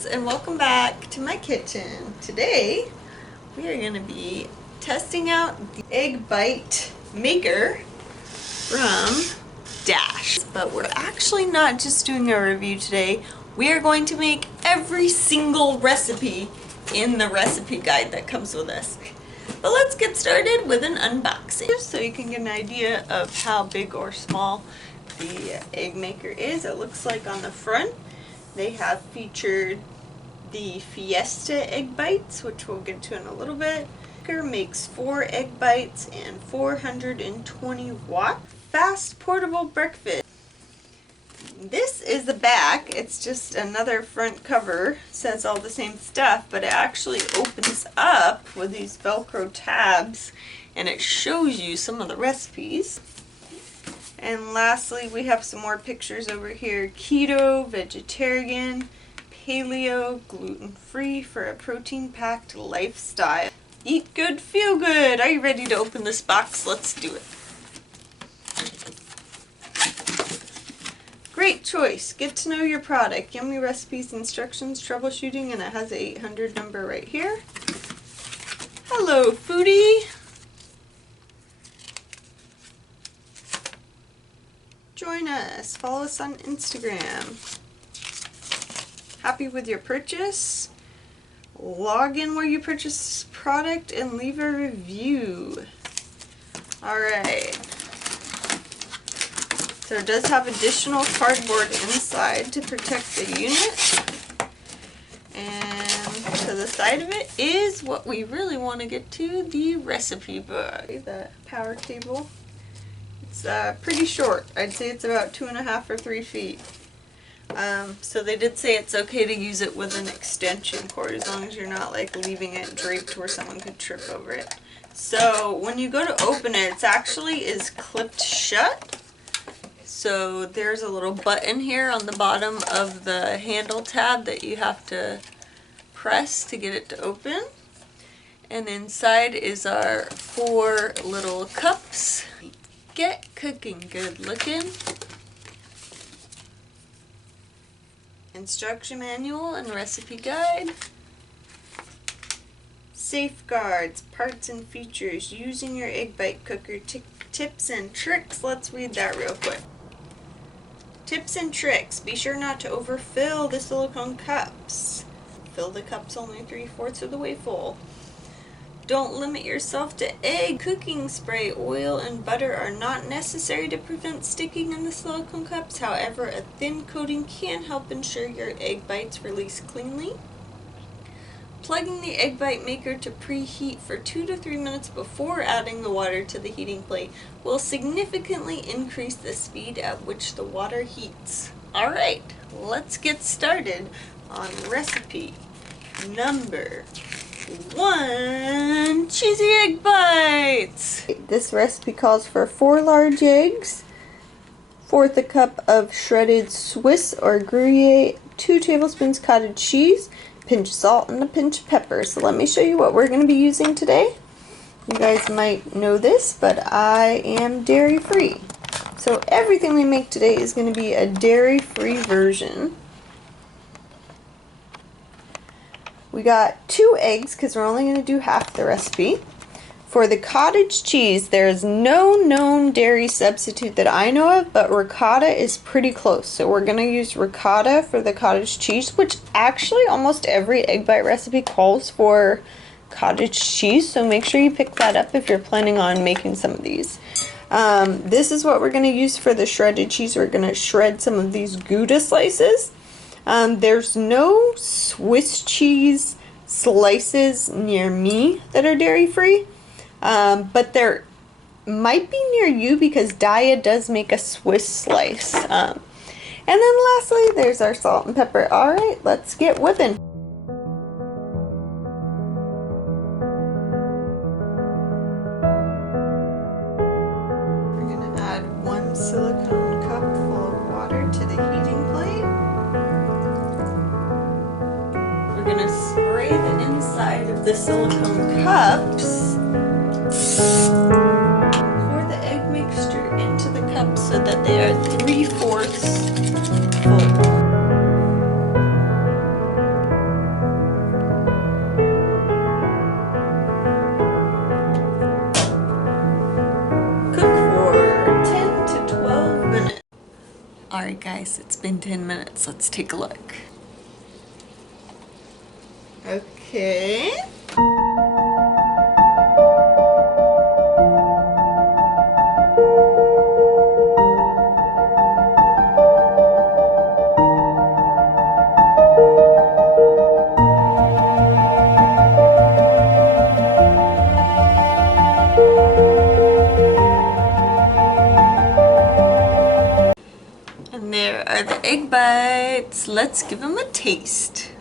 friends, and welcome back to my kitchen. Today we are going to be testing out the egg bite maker from Dash. But we're actually not just doing a review today. We are going to make every single recipe in the recipe guide that comes with this. But let's get started with an unboxing so you can get an idea of how big or small the egg maker is. It looks like on the front they have featured the Fiesta egg bites, which we'll get to in a little bit. It makes 4 egg bites and 420 watt. Fast portable breakfast. This is the back. It's just another front cover. It says all the same stuff, but it actually opens up with these Velcro tabs and it shows you some of the recipes. And lastly, we have some more pictures over here. Keto, vegetarian, paleo, gluten-free for a protein-packed lifestyle. Eat good, feel good. Are you ready to open this box? Let's do it. Great choice. Get to know your product. Yummy recipes, instructions, troubleshooting, and it has an 800 number right here. Hello, foodie. Join us. Follow us on Instagram. Happy with your purchase? Log in where you purchase this product and leave a review. Alright. So it does have additional cardboard inside to protect the unit. And to the side of it is what we really want to get to, the recipe book. The power cable. It's pretty short. I'd say it's about 2.5 or 3 feet. So they did say it's okay to use it with an extension cord as long as you're not like leaving it draped where someone could trip over it. So when you go to open it, it actually is clipped shut. So there's a little button here on the bottom of the handle tab that you have to press to get it to open. And inside is our 4 little cups. Get cooking good looking. Instruction manual and recipe guide. Safeguards, parts and features, using your egg bite cooker, tips and tricks. Let's read that real quick. Tips and tricks. Be sure not to overfill the silicone cups. Fill the cups only 3/4 of the way full. Don't limit yourself to egg. Cooking spray, oil, and butter are not necessary to prevent sticking in the silicone cups. However, a thin coating can help ensure your egg bites release cleanly. Plugging the egg bite maker to preheat for 2 to 3 minutes before adding the water to the heating plate will significantly increase the speed at which the water heats. Alright, let's get started on recipe number 1, cheesy egg bites. This recipe calls for 4 large eggs, 1/4 a cup of shredded Swiss or Gruyere, 2 tablespoons cottage cheese, a pinch of salt, and a pinch of pepper. So let me show you what we're going to be using today. You guys might know this, but I am dairy-free. So everything we make today is going to be a dairy-free version. We got 2 eggs because we're only going to do half the recipe. For the cottage cheese, there is no known dairy substitute that I know of, but ricotta is pretty close. So we're going to use ricotta for the cottage cheese, which actually almost every egg bite recipe calls for cottage cheese. So make sure you pick that up if you're planning on making some of these. This is what we're going to use for the shredded cheese. We're going to shred some of these Gouda slices. There's no Swiss cheese slices near me that are dairy-free, but there might be near you because Daya does make a Swiss slice. And then lastly, there's our salt and pepper. Alright, let's get whipping. We're going to add 1 silicone cup full of water to the heating plate. We're going to spray the inside of the silicone cups. Pour the egg mixture into the cups so that they are 3/4 full. guys, it's been 10 minutes. Let's take a look. Okay. And there are the egg bites. Let's give them a taste.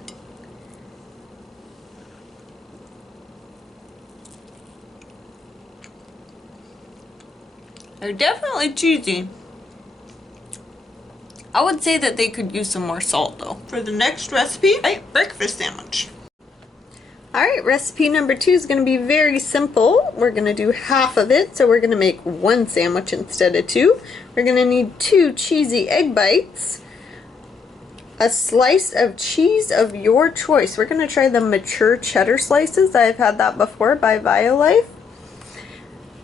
They're definitely cheesy. I would say that they could use some more salt though. For the next recipe, breakfast sandwich. Alright, recipe number 2 is going to be very simple. We're going to do half of it, so we're going to make one sandwich instead of 2. We're going to need 2 cheesy egg bites, a slice of cheese of your choice. We're going to try the mature cheddar slices. I've had that before by Violife.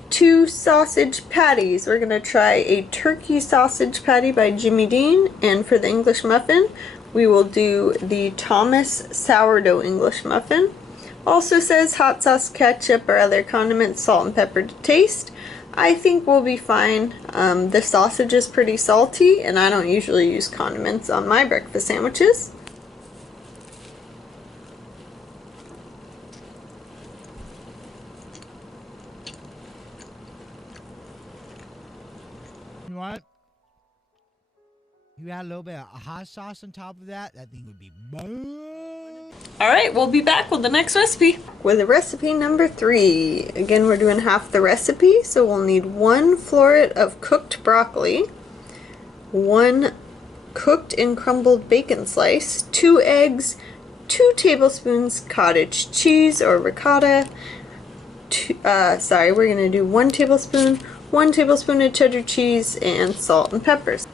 2 sausage patties. We're going to try a turkey sausage patty by Jimmy Dean. And for the English muffin, we will do the Thomas sourdough English muffin. Also says hot sauce, ketchup, or other condiments, salt and pepper to taste. I think we'll be fine. The sausage is pretty salty, and I don't usually use condiments on my breakfast sandwiches. You know what? You add a little bit of hot sauce on top of that, that thing would be boom. Alright, we'll be back with the next recipe. With recipe number 3. Again, we're doing half the recipe, so we'll need 1 floret of cooked broccoli, 1 cooked and crumbled bacon slice, 2 eggs, 2 tablespoons cottage cheese or ricotta, we're going to do 1 tablespoon, 1 tablespoon of cheddar cheese, and salt and peppers.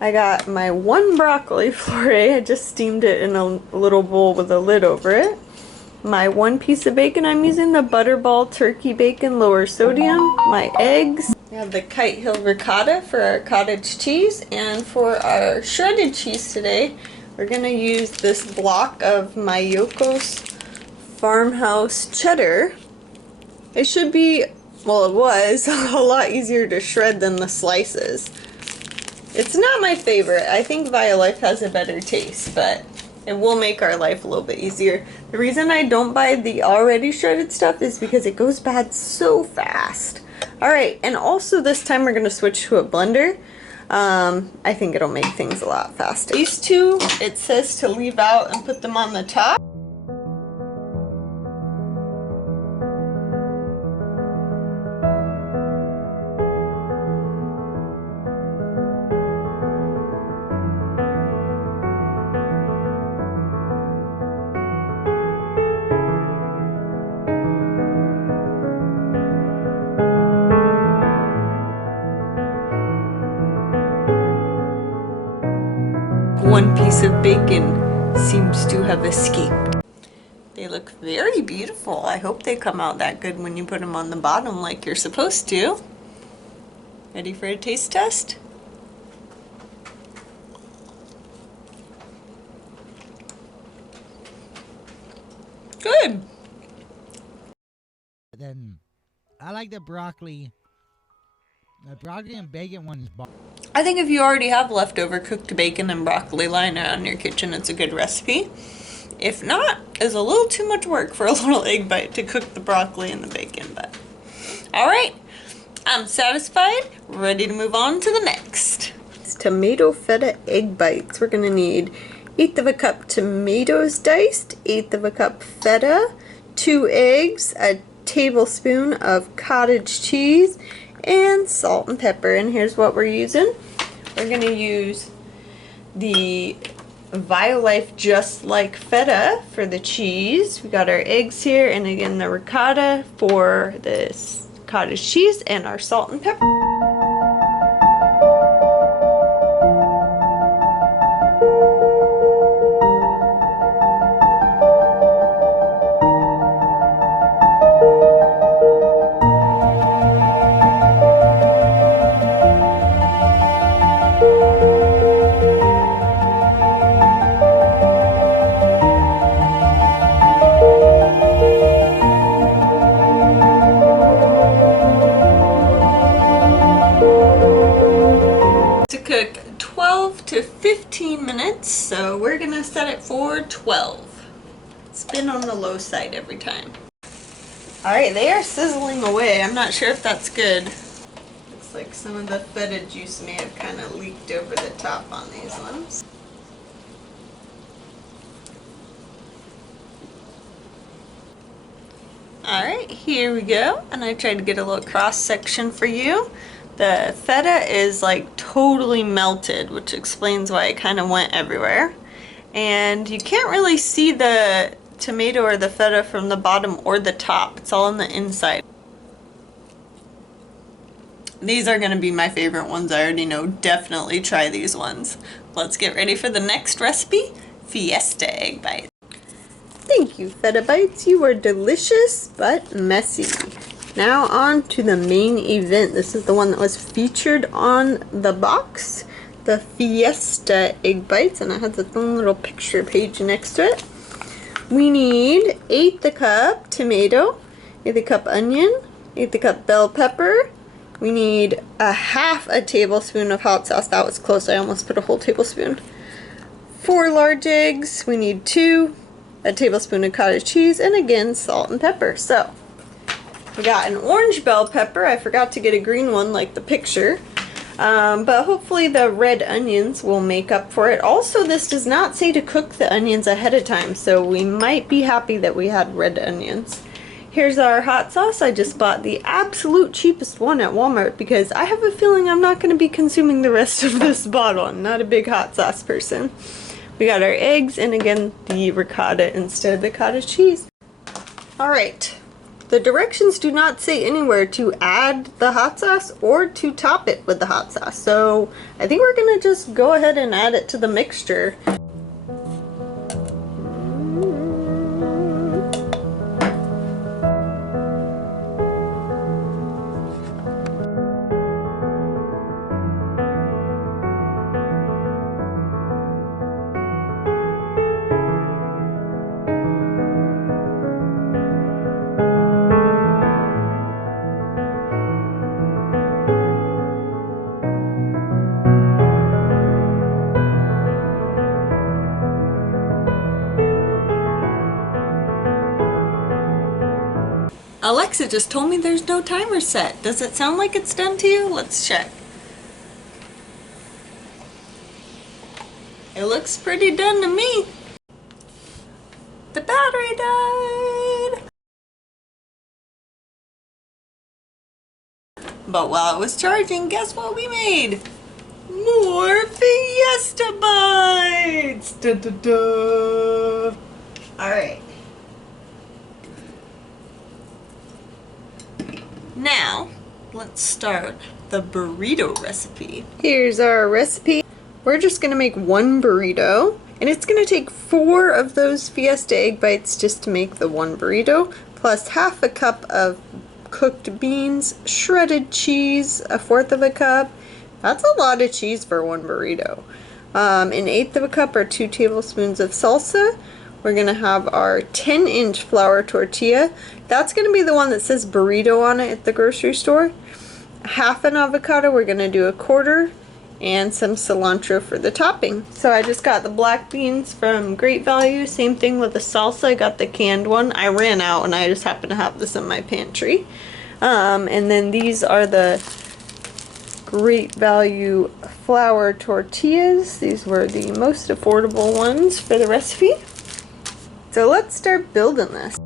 I got my 1 broccoli floret. I just steamed it in a little bowl with a lid over it. My 1 piece of bacon, I'm using the Butterball turkey bacon, lower sodium. My eggs. We have the Kite Hill ricotta for our cottage cheese. And for our shredded cheese today, we're going to use this block of Mayoko's Farmhouse cheddar. It should be, well, it was a lot easier to shred than the slices. It's not my favorite. I think Violife has a better taste, but it will make our life a little bit easier. The reason I don't buy the already shredded stuff is because it goes bad so fast. Alright, and also this time we're going to switch to a blender. I think it'll make things a lot faster. These 2, it says to leave out and put them on the top. One piece of bacon seems to have escaped. They look very beautiful. I hope they come out that good when you put them on the bottom like you're supposed to. Ready for a taste test? Good. Then I like the broccoli. The broccoli and bacon one is I think if you already have leftover cooked bacon and broccoli lying around in your kitchen, it's a good recipe. If not, it's a little too much work for a little egg bite to cook the broccoli and the bacon, but alright, I'm satisfied, ready to move on to the next. It's tomato feta egg bites. We're going to need 1/8 of a cup tomatoes diced, 1/8 of a cup feta, 2 eggs, a tablespoon of cottage cheese, and salt and pepper. And here's what we're using. We're going to use the Violife Just Like Feta for the cheese. We got our eggs here, and again the ricotta for this cottage cheese, and our salt and pepper. for 12. It's been on the low side every time. Alright, they are sizzling away. I'm not sure if that's good. Looks like some of the feta juice may have kind of leaked over the top on these ones. Alright, here we go. And I tried to get a little cross section for you. The feta is like totally melted, which explains why it kind of went everywhere. And you can't really see the tomato or the feta from the bottom or the top. It's all on the inside. These are going to be my favorite ones. I already know. Definitely try these ones. Let's get ready for the next recipe, Fiesta egg bites. Thank you, Feta Bites. You are delicious but messy. Now on to the main event. This is the one that was featured on the box, the Fiesta egg bites, and it has its own little picture page next to it. We need 1/8 cup tomato, 1/8 cup onion, 1/8 cup bell pepper. We need 1/2 tablespoon of hot sauce. That was close. I almost put a whole tablespoon. 4 large eggs. We need 2. A tablespoon of cottage cheese, and again, salt and pepper. So, we got an orange bell pepper. I forgot to get a green one like the picture. But hopefully the red onions will make up for it. Also, this does not say to cook the onions ahead of time, so we might be happy that we had red onions. Here's our hot sauce. I just bought the absolute cheapest one at Walmart because I have a feeling I'm not going to be consuming the rest of this bottle. I'm not a big hot sauce person. We got our eggs and again the ricotta instead of the cottage cheese. Alright, the directions do not say anywhere to add the hot sauce or to top it with the hot sauce. So I think we're going to just go ahead and add it to the mixture. Alexa just told me there's no timer set. Does it sound like it's done to you? Let's check. It looks pretty done to me. The battery died. But while it was charging, guess what we made? More Fiesta Bites! Da, da, da. Alright. Now, let's start the burrito recipe. Here's our recipe. We're just going to make one burrito, and it's going to take 4 of those Fiesta egg bites just to make the one burrito, plus 1/2 cup of cooked beans, shredded cheese, 1/4 cup. That's a lot of cheese for one burrito. 1/8 cup or 2 tablespoons of salsa. We're going to have our 10-inch flour tortilla. That's going to be the one that says burrito on it at the grocery store. 1/2 an avocado, we're going to do 1/4, and some cilantro for the topping. So I just got the black beans from Great Value. Same thing with the salsa. I got the canned one. I ran out and I just happen to have this in my pantry. And then these are the Great Value flour tortillas. These were the most affordable ones for the recipe. So let's start building this.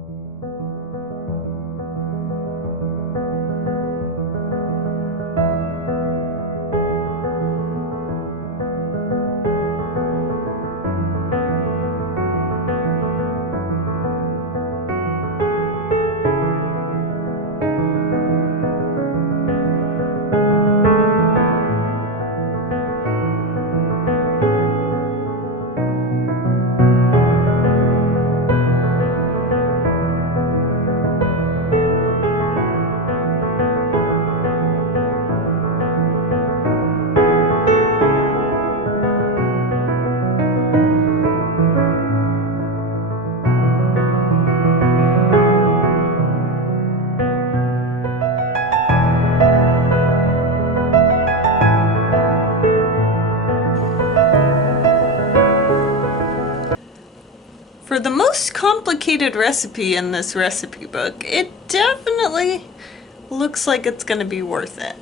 For the most complicated recipe in this recipe book, it definitely looks like it's going to be worth it.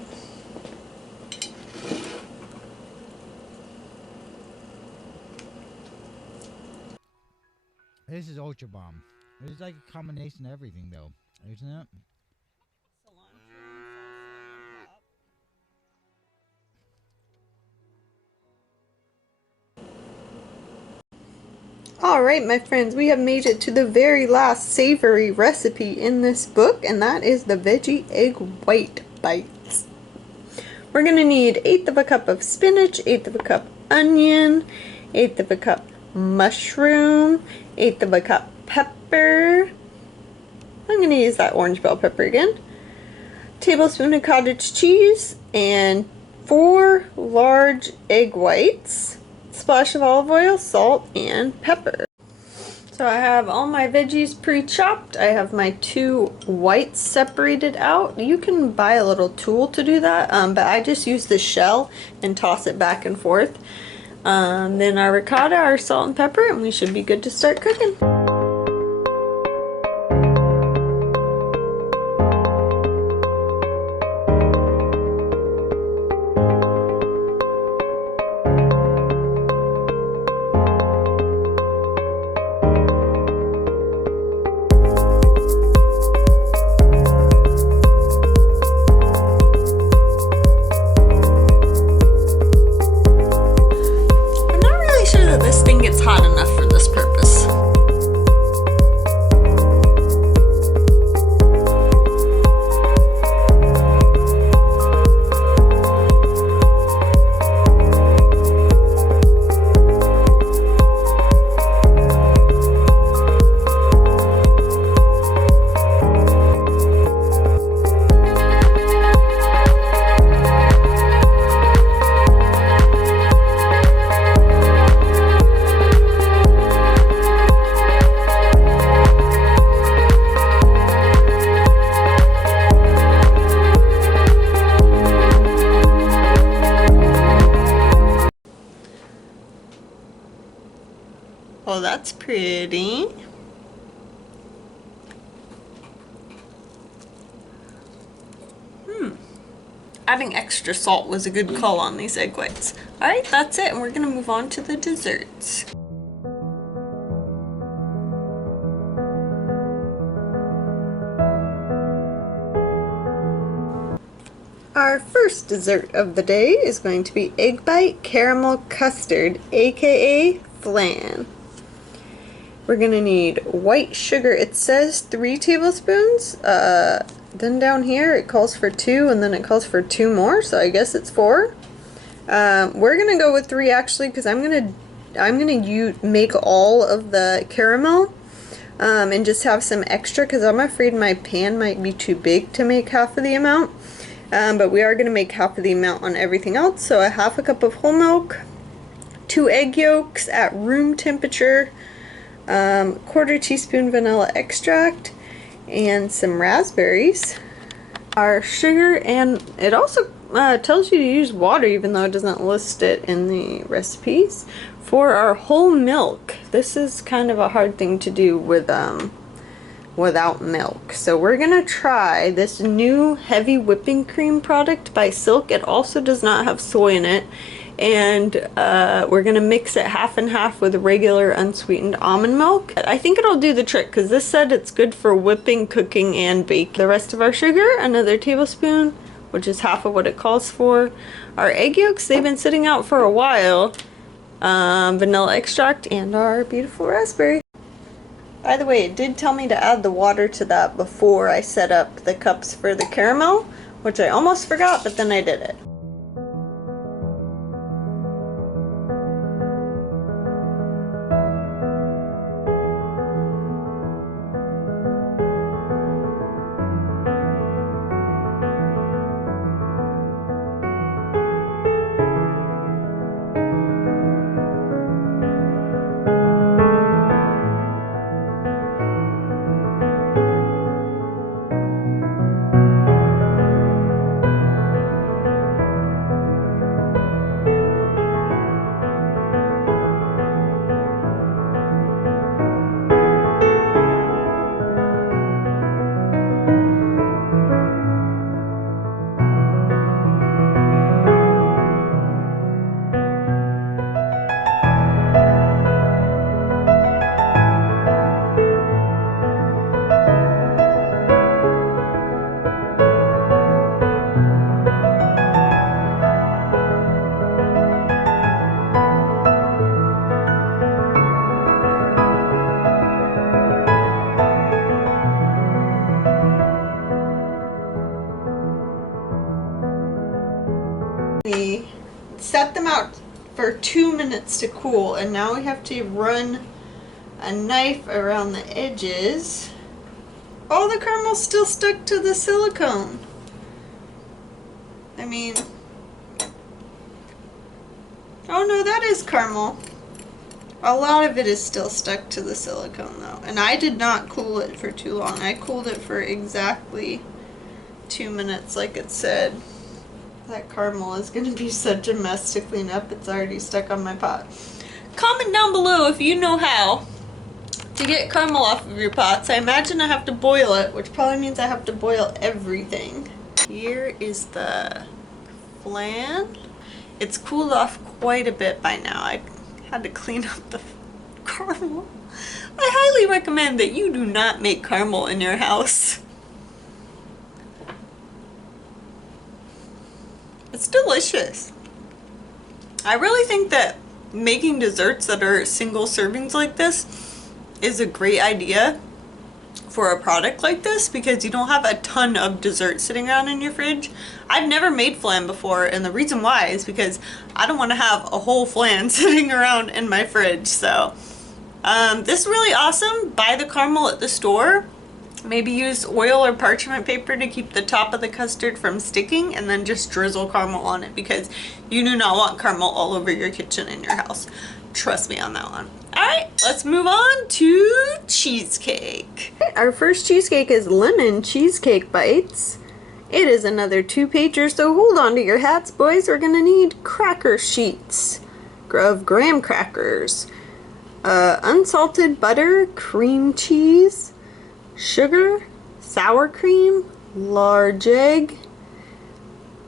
This is Ultra Bomb. It's like a combination of everything, though, isn't it? Alright, my friends, we have made it to the very last savory recipe in this book, and that is the veggie egg white bites. We're going to need 1/8 of a cup of spinach, 1/8 of a cup onion, 1/8 of a cup mushroom, 1/8 of a cup pepper. I'm going to use that orange bell pepper again. Tablespoon of cottage cheese, and 4 large egg whites. Splash of olive oil, salt, and pepper. So I have all my veggies pre-chopped. I have my 2 whites separated out. You can buy a little tool to do that, but I just use the shell and toss it back and forth. Then our ricotta, our salt and pepper, and we should be good to start cooking. This thing gets hot enough for this purpose. Oh, that's pretty. Adding extra salt was a good call on these egg whites. Alright, that's it, and we're gonna move on to the desserts. Our first dessert of the day is going to be egg bite caramel custard, aka Flan. We're gonna need white sugar. It says 3 tablespoons. Then down here it calls for 2, and then it calls for 2 more, so I guess it's 4. We're gonna go with 3 actually, because I'm gonna make all of the caramel and just have some extra, because I'm afraid my pan might be too big to make half of the amount. But we are gonna make half of the amount on everything else. So a 1/2 cup of whole milk, 2 egg yolks at room temperature, 1/4 teaspoon vanilla extract, and some raspberries. Our sugar, and it also tells you to use water even though it doesn't list it in the recipes. For our whole milk, this is kind of a hard thing to do with without milk. So we're gonna try this new heavy whipping cream product by Silk. It also does not have soy in it. And we're gonna mix it half and half with regular unsweetened almond milk. I think it'll do the trick, because this said it's good for whipping, cooking, and baking. The rest of our sugar, another tablespoon, which is half of what it calls for. Our egg yolks, they've been sitting out for a while. Vanilla extract, and our beautiful raspberry. By the way, it did tell me to add the water to that before I set up the cups for the caramel, which I almost forgot, but then I did it. for 2 minutes to cool, and now we have to run a knife around the edges. Oh, the caramel's still stuck to the silicone. I mean, oh no, that is caramel. A lot of it is still stuck to the silicone though, and I did not cool it for too long. I cooled it for exactly 2 minutes like it said. That caramel is going to be such a mess to clean up. It's already stuck on my pot. Comment down below if you know how to get caramel off of your pots. I imagine I have to boil it, which probably means I have to boil everything. Here is the flan. It's cooled off quite a bit by now. I had to clean up the caramel. I highly recommend that you do not make caramel in your house. It's delicious. I really think that making desserts that are single servings like this is a great idea for a product like this, because you don't have a ton of dessert sitting around in your fridge. I've never made flan before, and the reason why is because I don't want to have a whole flan sitting around in my fridge. So this is really awesome. Buy the caramel at the store. Maybe use oil or parchment paper to keep the top of the custard from sticking, and then just drizzle caramel on it, because you do not want caramel all over your kitchen in your house. Trust me on that one. Alright, let's move on to cheesecake. Our first cheesecake is lemon cheesecake bites. It is another 2-pager, so hold on to your hats, boys. We're gonna need cracker sheets of graham crackers, unsalted butter, cream cheese, sugar, sour cream, large egg,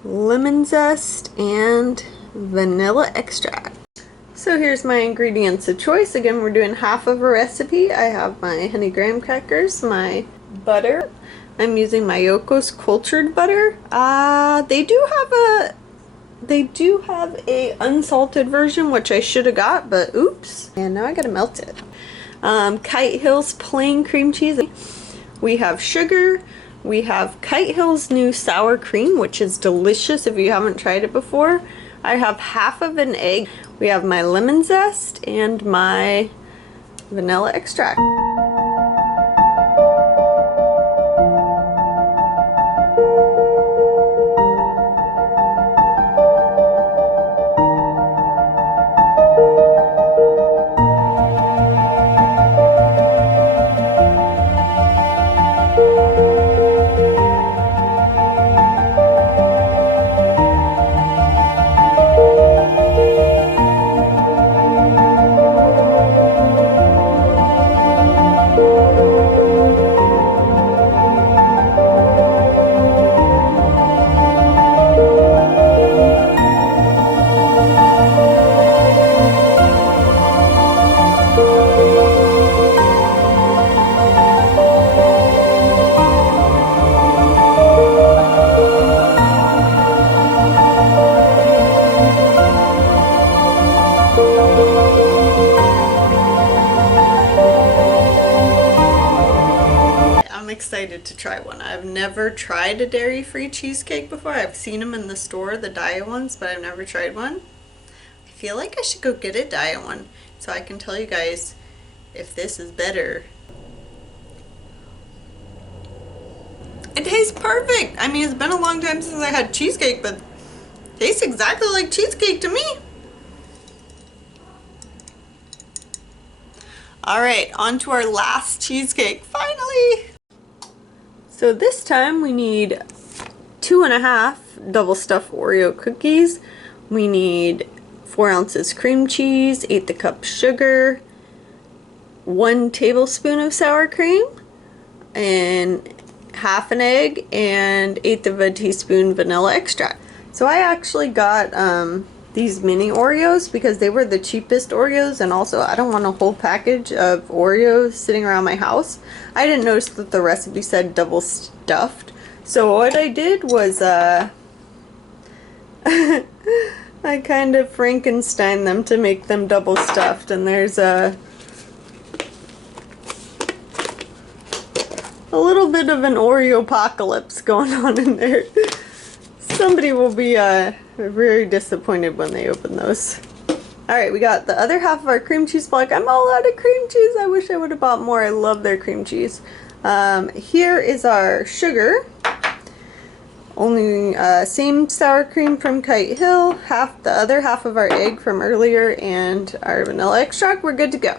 lemon zest, and vanilla extract. So here's my ingredients of choice. Again, we're doing half of a recipe. I have my honey graham crackers, my butter. I'm using my Yoko's cultured butter. They do have a unsalted version, which I should have got, but oops. And now I gotta melt it. Kite Hill's plain cream cheese. We have sugar. We have Kite Hill's new sour cream, which is delicious if you haven't tried it before. I have half of an egg. We have my lemon zest and my vanilla extract. Excited to try one. I've never tried a dairy-free cheesecake before. I've seen them in the store, the diet ones, but I've never tried one. I feel like I should go get a diet one so I can tell you guys if this is better. It tastes perfect. I mean, it's been a long time since I had cheesecake, but it tastes exactly like cheesecake to me. Alright, on to our last cheesecake, finally! So this time we need 2.5 double stuffed Oreo cookies. We need 4 ounces cream cheese, 1/8 cup sugar, 1 tablespoon of sour cream, and half an egg, and 1/8 teaspoon vanilla extract. So I actually got these mini Oreos because they were the cheapest Oreos, and also I don't want a whole package of Oreos sitting around my house. I didn't notice that the recipe said double stuffed. So what I did was I kind of Frankenstein them to make them double stuffed, and there's a little bit of an Oreo apocalypse going on in there. Somebody will be very disappointed when they open those. Alright, we got the other half of our cream cheese block. I'm all out of cream cheese. I wish I would have bought more. I love their cream cheese. Here is our sugar. Only same sour cream from Kite Hill, the other half of our egg from earlier, and our vanilla extract. We're good to go.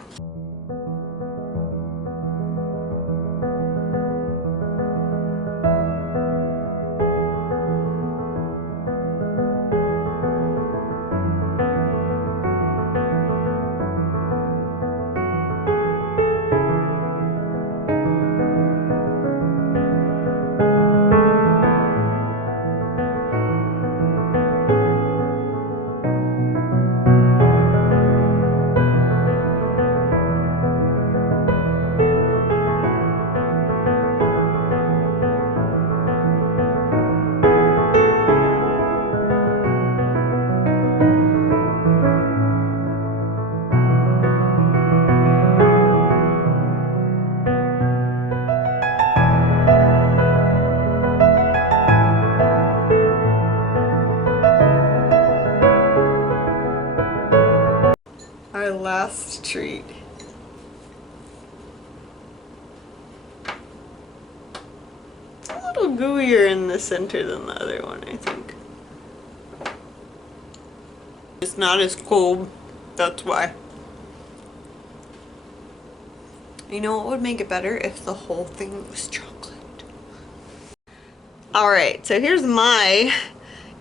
Our last treat. It's a little gooier in the center than the other one, I think. It's not as cold, that's why. You know what would make it better? If the whole thing was chocolate. Alright, so here's my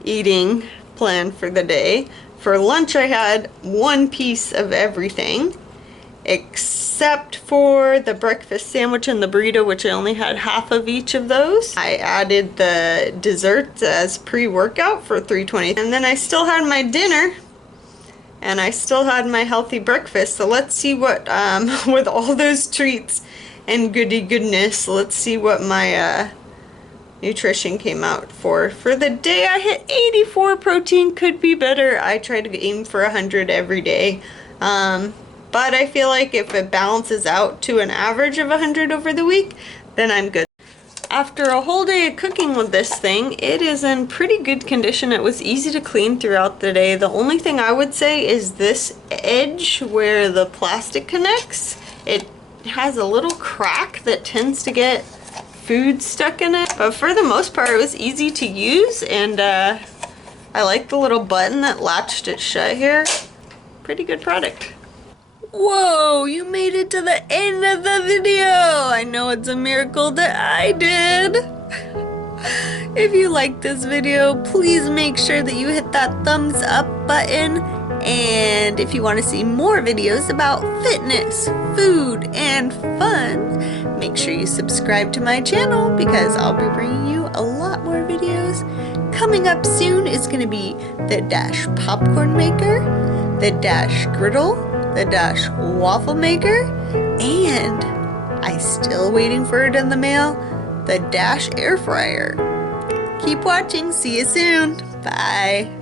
eating plan for the day. For lunch I had one piece of everything except for the breakfast sandwich and the burrito, which I only had half of each of those. I added the desserts as pre-workout for 3:20, and then I still had my dinner and I still had my healthy breakfast. So let's see what with all those treats and goody goodness, let's see what my nutrition came out for the day. I hit 84 protein. Could be better. I try to aim for 100 every day, but I feel like if it balances out to an average of 100 over the week, then I'm good. After a whole day of cooking with this thing, it is in pretty good condition. It was easy to clean throughout the day. The only thing I would say is this edge where the plastic connects, it has a little crack that tends to get food stuck in it, but for the most part it was easy to use, and I like the little button that latched it shut here. Pretty good product. Whoa, you made it to the end of the video. I know it's a miracle that I did. If you liked this video, please make sure that you hit that thumbs up button, and if you want to see more videos about fitness, food, and fun, make sure you subscribe to my channel because I'll be bringing you a lot more videos. Coming up soon is going to be the Dash popcorn maker, the Dash griddle, the Dash waffle maker, and I'm still waiting for it in the mail, the Dash air fryer. Keep watching. See you soon. Bye.